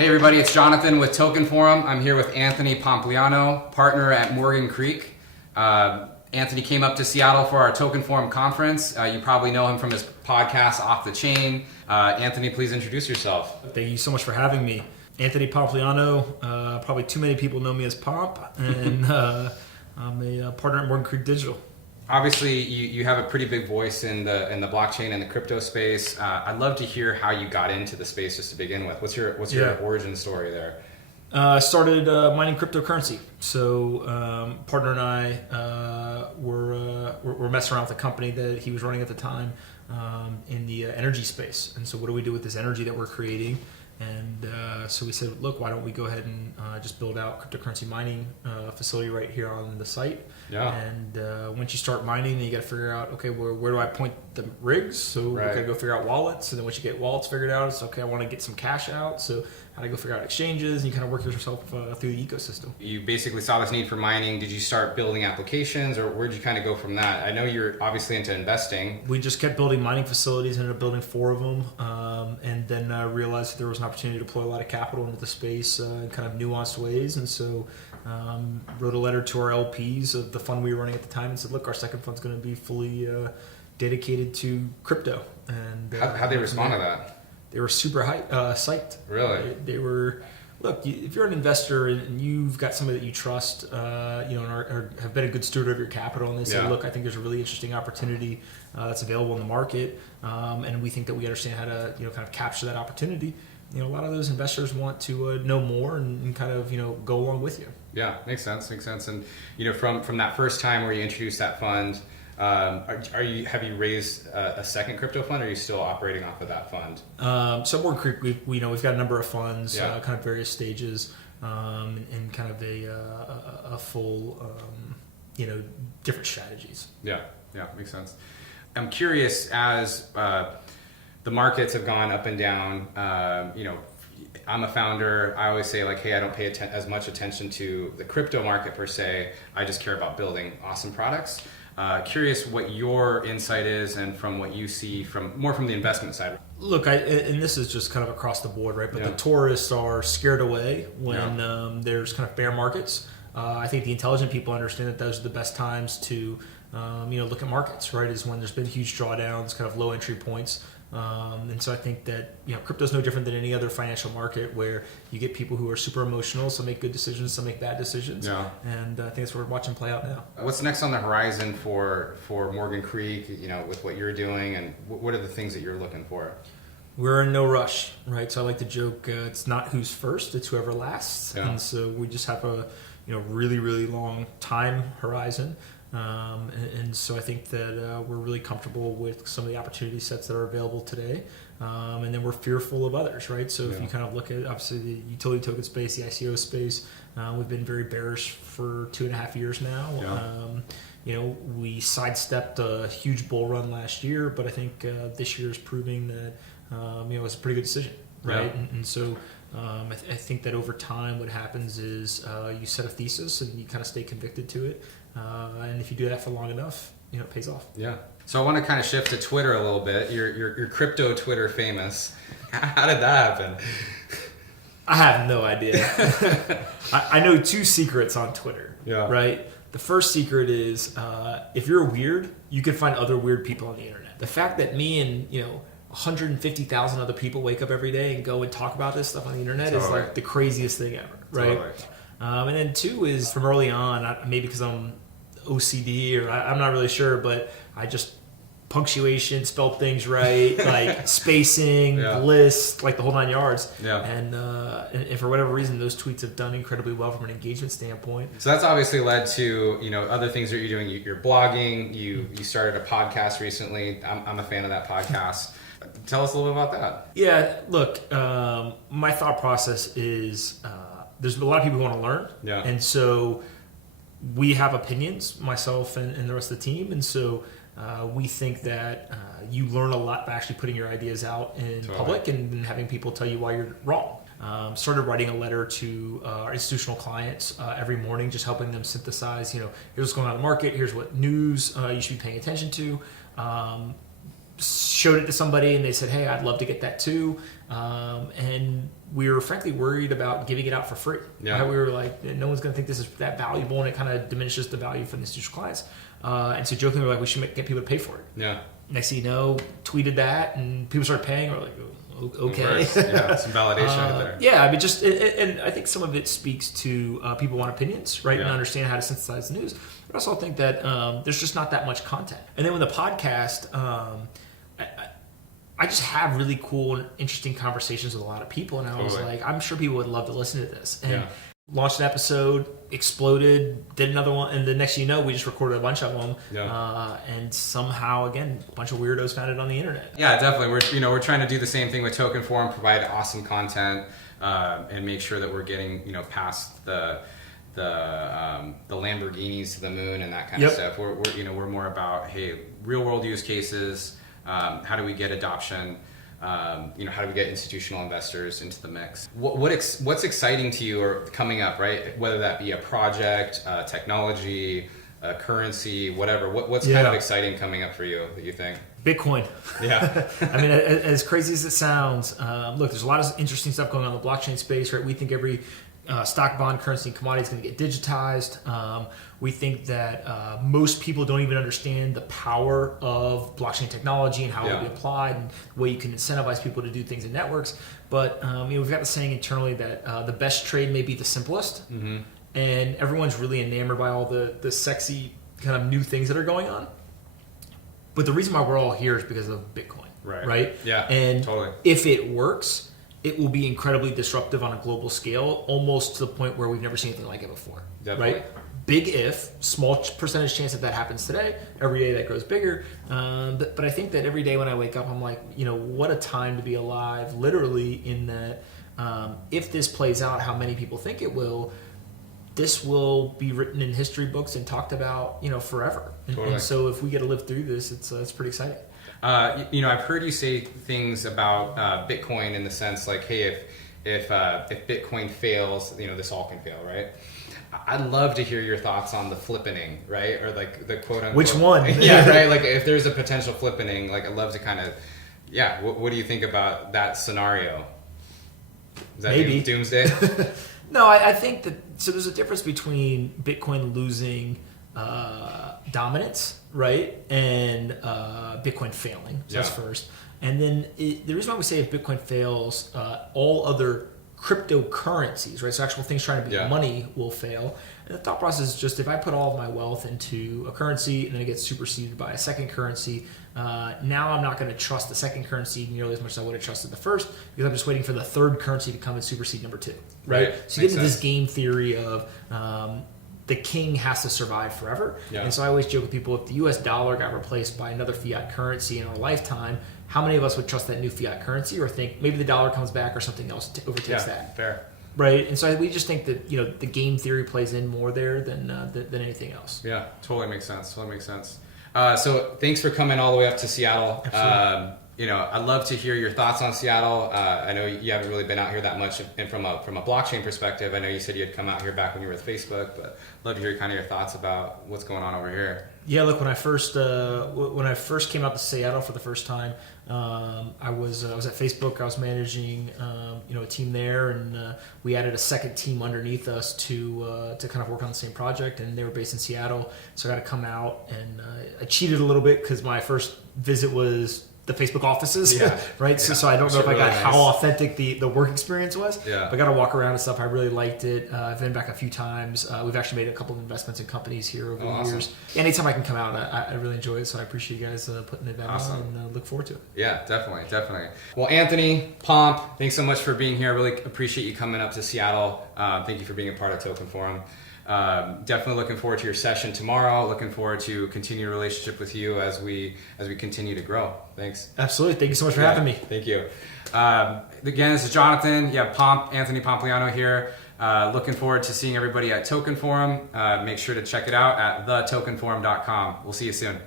Hey everybody, it's Jonathan with Token Forum. I'm here with Anthony Pompliano, partner at Morgan Creek. Anthony came up to Seattle for our Token Forum conference. You probably know him from his podcast, Off the Chain. Anthony, please introduce yourself. Thank you so much for having me. Anthony Pompliano, probably too many people know me as Pomp, and I'm a partner at Morgan Creek Digital. Obviously, you have a pretty big voice in the blockchain and the crypto space. I'd love to hear how you got into the space just to begin with. What's your origin story there? I started mining cryptocurrency. So partner and I were messing around with a company that he was running at the time in the energy space. And so what do we do with this energy that we're creating? And so we said, look, why don't we go ahead and just build out cryptocurrency mining facility right here on the site. Yeah. And once you start mining, then you got to figure out, okay, where do I point the rigs? So we got to go figure out wallets. And then once you get wallets figured out, it's okay, I want to get some cash out. So how to go figure out exchanges, and you kind of work yourself through the ecosystem. You basically saw this need for mining. Did you start building applications, or where'd you kind of go from that? I know you're obviously into investing. We just kept building mining facilities, ended up building 4 of them, and then realized that there was an opportunity to deploy a lot of capital into the space in kind of nuanced ways. And so wrote a letter to our LPs of the fund we were running at the time and said, look, our second fund's going to be fully dedicated to crypto. And how'd they respond to that? They were super psyched. Really? They were. Look, if you're an investor and you've got somebody that you trust, and have been a good steward of your capital, and they say, look, I think there's a really interesting opportunity that's available in the market, and we think that we understand how to, kind of capture that opportunity. A lot of those investors want to know more and kind of, go along with you. Yeah, makes sense. And from that first time where you introduced that fund, have you raised a second crypto fund, or are you still operating off of that fund? So Morgan Creek, we've got a number of funds, kind of various stages, and kind of a full, different strategies. Yeah, makes sense. I'm curious, as the markets have gone up and down, I'm a founder. I always say, hey, I don't pay as much attention to the crypto market per se. I just care about building awesome products. Curious what your insight is, and from what you see from the investment side. Look, and this is just kind of across the board, right? But the tourists are scared away when there's kind of bear markets. I think the intelligent people understand that those are the best times to look at markets, right? Is when there's been huge drawdowns, kind of low entry points. And so I think that crypto is no different than any other financial market, where you get people who are super emotional, some make good decisions, some make bad decisions. Yeah. And I think that's what we're watching play out now. What's next on the horizon for Morgan Creek? With what you're doing, and what are the things that you're looking for? We're in no rush, right? So I like to joke, it's not who's first, it's whoever lasts. Yeah. And so we just have a really, really long time horizon. And so I think that we're really comfortable with some of the opportunity sets that are available today, and then we're fearful of others, right? So if you kind of look at, obviously, the utility token space, the ICO space, we've been very bearish for 2.5 years now. We sidestepped a huge bull run last year, but I think this year is proving that it was a pretty good decision, right? Yeah. And so I think that over time what happens is you set a thesis and you kind of stay convicted to it. And if you do that for long enough, it pays off. Yeah. So I want to kind of shift to Twitter a little bit. You're crypto Twitter famous. How did that happen? I have no idea. I know 2 secrets on Twitter. Yeah. Right. The first secret is if you're weird, you can find other weird people on the internet. The fact that me and 150,000 other people wake up every day and go and talk about this stuff on the internet is like the craziest thing ever. Right. Totally. And then 2 is from early on, maybe because I'm OCD or I'm not really sure, but I just punctuation, spelled things right, like spacing, list, like the whole 9 yards. Yeah. And for whatever reason, those tweets have done incredibly well from an engagement standpoint. So that's obviously led to other things that you're doing. You're blogging. You started a podcast recently. I'm a fan of that podcast. Tell us a little bit about that. Yeah. Look, my thought process is. There's a lot of people who want to learn, and so we have opinions, myself and the rest of the team, and so we think that you learn a lot by actually putting your ideas out in public and having people tell you why you're wrong. Started writing a letter to our institutional clients every morning, just helping them synthesize, here's what's going on in the market, here's what news you should be paying attention to. showed it to somebody and they said, hey, I'd love to get that too. And we were frankly worried about giving it out for free. Yeah. Right? We were like, no one's going to think this is that valuable, and it kind of diminishes the value for the institutional clients. And so jokingly, we're like, we should get people to pay for it. Yeah. Next thing you know, tweeted that, and people started paying. We're like, okay. Yeah, some validation there. Yeah, I mean, and I think some of it speaks to people want opinions, right, and understand how to synthesize the news. But I also think that there's just not that much content. And then with the podcast, I just have really cool and interesting conversations with a lot of people, and I was like, I'm sure people would love to listen to this. And launched an episode, exploded, did another one, and the next thing you know, we just recorded a bunch of them. Yeah. And somehow, again, a bunch of weirdos found it on the internet. Yeah, definitely. We're trying to do the same thing with Token Forum, provide awesome content, and make sure that we're getting past the Lamborghinis to the moon and that kind of stuff. We're more about, hey, real world use cases. How do we get adoption? How do we get institutional investors into the mix? What's exciting to you or coming up, right? Whether that be a project, technology, a currency, whatever. What's kind of exciting coming up for you that you think? Bitcoin. Yeah. I mean, as crazy as it sounds, look, there's a lot of interesting stuff going on in the blockchain space, right? We think every stock, bond, currency, and commodity is going to get digitized. We think that most people don't even understand the power of blockchain technology and how it will be applied and the way you can incentivize people to do things in networks. But we've got the saying internally that the best trade may be the simplest. Mm-hmm. And everyone's really enamored by all the sexy kind of new things that are going on. But the reason why we're all here is because of Bitcoin. Right? Yeah, and totally. If it works, it will be incredibly disruptive on a global scale, almost to the point where we've never seen anything like it before. Definitely. Right? Big if, small percentage chance that happens today. Every day that grows bigger. But I think that every day when I wake up, I'm like, what a time to be alive, literally, in that if this plays out how many people think it will, this will be written in history books and talked about, forever. And so if we get to live through this, it's pretty exciting. I've heard you say things about Bitcoin in the sense like, hey, if Bitcoin fails, this all can fail, right? I'd love to hear your thoughts on the flippening, right? Or like the quote unquote. Which one? Yeah, right. Like if there's a potential flippening, like I'd love to kind of, what do you think about that scenario? Is that maybe doomsday? No, I think that, so there's a difference between Bitcoin losing dominance, right? And Bitcoin failing. So that's first. And then the reason why we say if Bitcoin fails, all other cryptocurrencies, right? So actual things trying to be money will fail. And the thought process is just if I put all of my wealth into a currency and then it gets superseded by a second currency, now I'm not going to trust the second currency nearly as much as I would have trusted the first because I'm just waiting for the third currency to come and supersede number two, right? So you get into this game theory of the king has to survive forever. Yeah. And so I always joke with people, if the US dollar got replaced by another fiat currency in our lifetime, how many of us would trust that new fiat currency or think maybe the dollar comes back or something else overtakes that? Fair. Right, and so we just think that the game theory plays in more there than anything else. Yeah, totally makes sense. So thanks for coming all the way up to Seattle. Absolutely. I'd love to hear your thoughts on Seattle. I know you haven't really been out here that much, and from a blockchain perspective, I know you said you had come out here back when you were with Facebook, but I'd love to hear kind of your thoughts about what's going on over here. Yeah, look, when I first came out to Seattle for the first time, I was at Facebook. I was managing a team there, and we added a second team underneath us to kind of work on the same project, and they were based in Seattle, so I got to come out, and I cheated a little bit because my first visit was the Facebook offices, right? Yeah. So I don't know if I got how authentic the work experience was. Yeah. But I got to walk around and stuff. I really liked it. I've been back a few times. We've actually made a couple of investments in companies here over the years. Anytime I can come out, I really enjoy it. So I appreciate you guys putting it down and look forward to it. Yeah, definitely. Well, Anthony, Pomp, thanks so much for being here. I really appreciate you coming up to Seattle. Thank you for being a part of Token Forum. Definitely looking forward to your session tomorrow. Looking forward to continue a relationship with you as we continue to grow. Thanks. Absolutely. Thank you so much for having me. Thank you. Again, this is Jonathan. Anthony Pompliano here. Looking forward to seeing everybody at Token Forum. Make sure to check it out at thetokenforum.com. We'll see you soon.